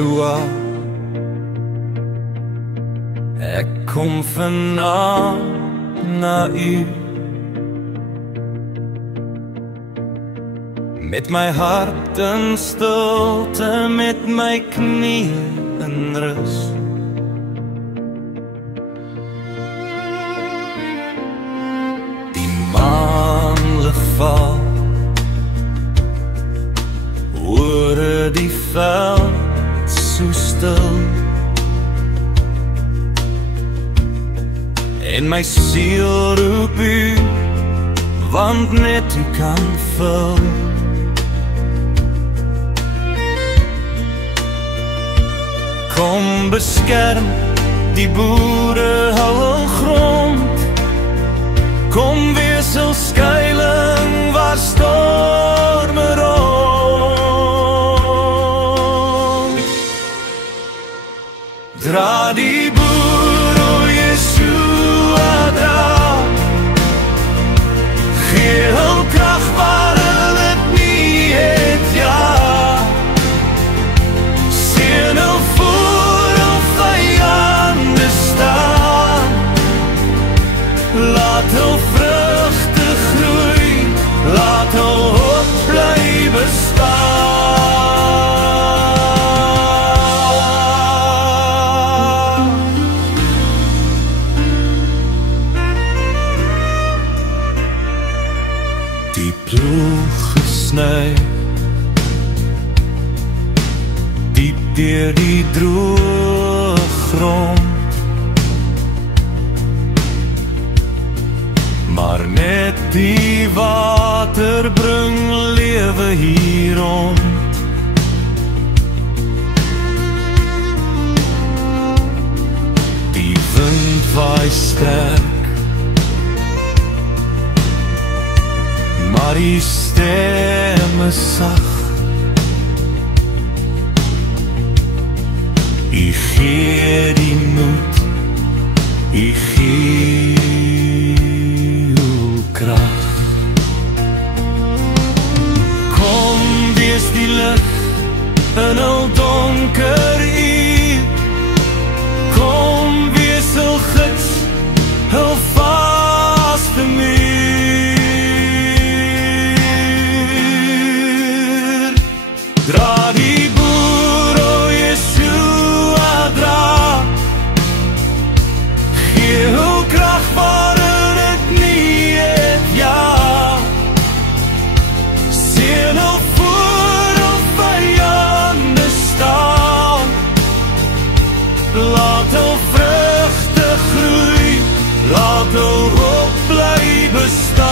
Yeshua, ek kom vanaand na U, met my hart in stilte, met my knie in rus. Die maanlig val oor die veld so stil, en my siel roep U, want net U kan vul. Kom beskerm die boere hul grond, kom wees hul skuiling waar storme rond. Dra die boer, o Yeshua, dra, gee hul krag waar hulle het nie het, ja, seën hul voor hul vyande staan, laat hul vrugte groei, laat hul hoop bly bestaan. Die ploeg gesny, diep deur die droë grond, maar net die water bring lewe hier rond. Die wind waai sterk, maar die stem is sag. U gee die moed, U gee uw krag. Kom wees die lig in hul donker uur, kom wees hul gids, hul vaste muur. Dra die boer, o Yeshua, dra, gee hul krag waar hulle het nie het, ja, seën hul voor hul vyande staan, laat hul vrugte groei, laat hul hoop bly bestaan.